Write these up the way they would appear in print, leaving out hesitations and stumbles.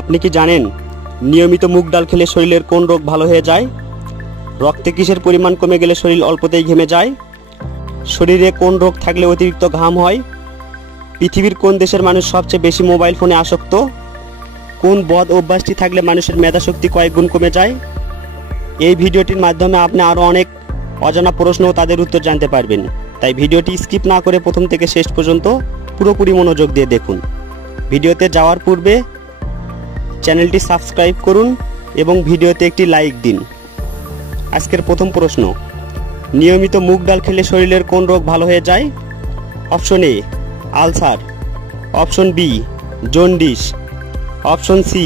আপনি কি জানেন নিয়মিত মুগ ডাল খেলে শরীরের কোন রোগ ভালো হয়ে যায়? রক্তে কিসের পরিমাণ কমে গেলে শরীর অল্পতেই ঘেমে যায়? শরীরে কোন রোগ থাকলে অতিরিক্ত ঘাম হয়? পৃথিবীর কোন দেশের মানুষ সবচেয়ে বেশি মোবাইল ফোনে আসক্ত? কোন বদ অভ্যাসটি থাকলে মানুষের মেধাশক্তি কয়েক গুণ কমে যায়? এই ভিডিওটির মাধ্যমে আপনি আরও অনেক অজানা প্রশ্ন ও তাদের উত্তর জানতে পারবেন। তাই ভিডিওটি স্কিপ না করে প্রথম থেকে শেষ পর্যন্ত পুরোপুরি মনোযোগ দিয়ে দেখুন। ভিডিওতে যাওয়ার পূর্বে চ্যানেলটি সাবস্ক্রাইব করুন এবং ভিডিওতে একটি লাইক দিন। আজকের প্রথম প্রশ্ন, নিয়মিত মুগ ডাল খেলে শরীরের কোন রোগ ভালো হয়ে যায়? Option A ulcer, option B jaundice, option C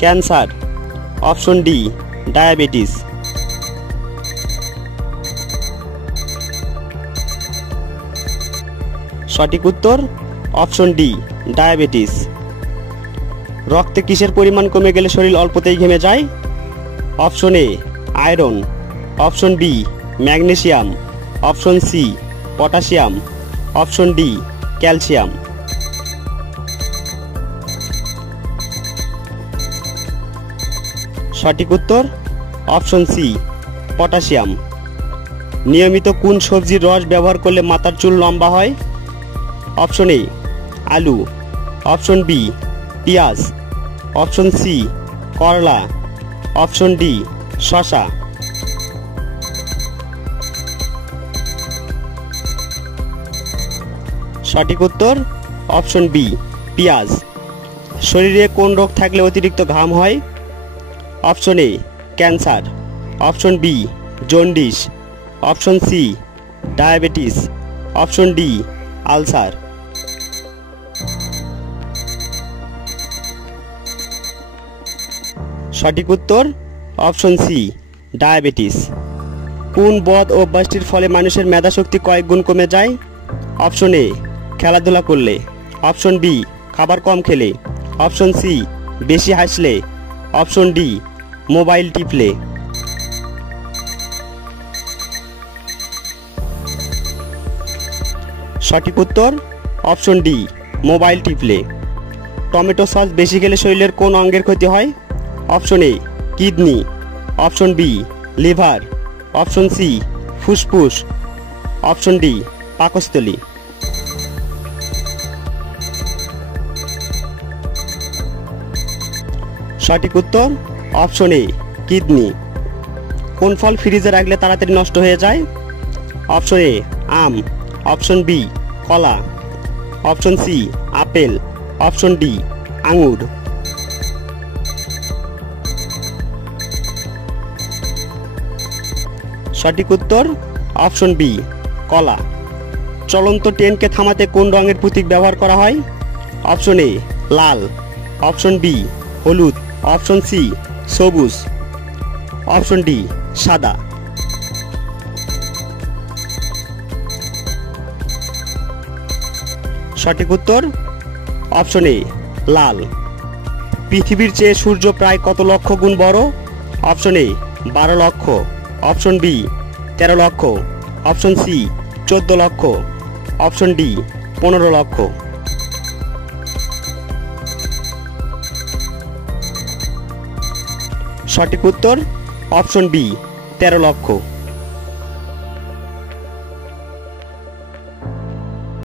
cancer, option D diabetes. সঠিক উত্তর অপশন ডি ডায়াবেটিস। রক্তে কিসের পরিমাণ কমে গেলে শরীর অল্পতেই ঘেমে যায়? Option A iron, option B magnesium, option C potassium, option D calcium. সঠিক উত্তর অপশন সি পটাশিয়াম। নিয়মিত কোন সবজির রস ব্যবহার করলে মাথার চুল লম্বা হয়? অপশন এ আলু, অপশন বি পেঁয়াজ, অপশন সি করলা, অপশন ডি শসা। সঠিক উত্তর অপশন বি পেঁয়াজ। শরীরে কোন রোগ থাকলে অতিরিক্ত ঘাম হয়? Option A cancer, option B jaundice, option C diabetes, option D ulcer. সঠিক উত্তর অপশন সি ডায়াবেটিস। কোন বদ অভ্যাসটির ফলে মানুষের মেধাশক্তি কয়েক গুণ কমে যায়? অপশন এ খেলাধুলা করলে, অপশন বি খাবার কম খেলে, অপশন সি বেশি হাসলে, অপশন ডি মোবাইল টিপলে। সঠিক উত্তর অপশন ডি মোবাইল টিপলে। টমেটো সস বেশি খেলে শরীরের কোন অঙ্গের ক্ষতি হয়? Option A kidney, option B liver, option C ফুসফুস, অপশন ডি পাকস্থলী। সঠিক উত্তর অপশন এ কিডনি। কোন ফল ফ্রিজে রাখলে তাড়াতাড়ি নষ্ট হয়ে যায়? অপশন এ আম, অপশন বি কলা, option C apple, option D আঙুর। সঠিক উত্তর অপশন বি কলা। চলন্ত ট্রেনকে থামাতে কোন রঙের প্রতীক ব্যবহার করা হয়? অপশন এ লাল, অপশন বি হলুদ, অপশন সি সবুজ, অপশন ডি সাদা। সঠিক উত্তর অপশন এ লাল। পৃথিবীর চেয়ে সূর্য প্রায় কত লক্ষ গুণ বড়? অপশন এ 12 লক্ষ, অপশন বি 13 লক্ষ, অপশন সি 14 লক্ষ, অপশন ডি 15 লক্ষ। সঠিক উত্তর অপশন বি 13 লক্ষ।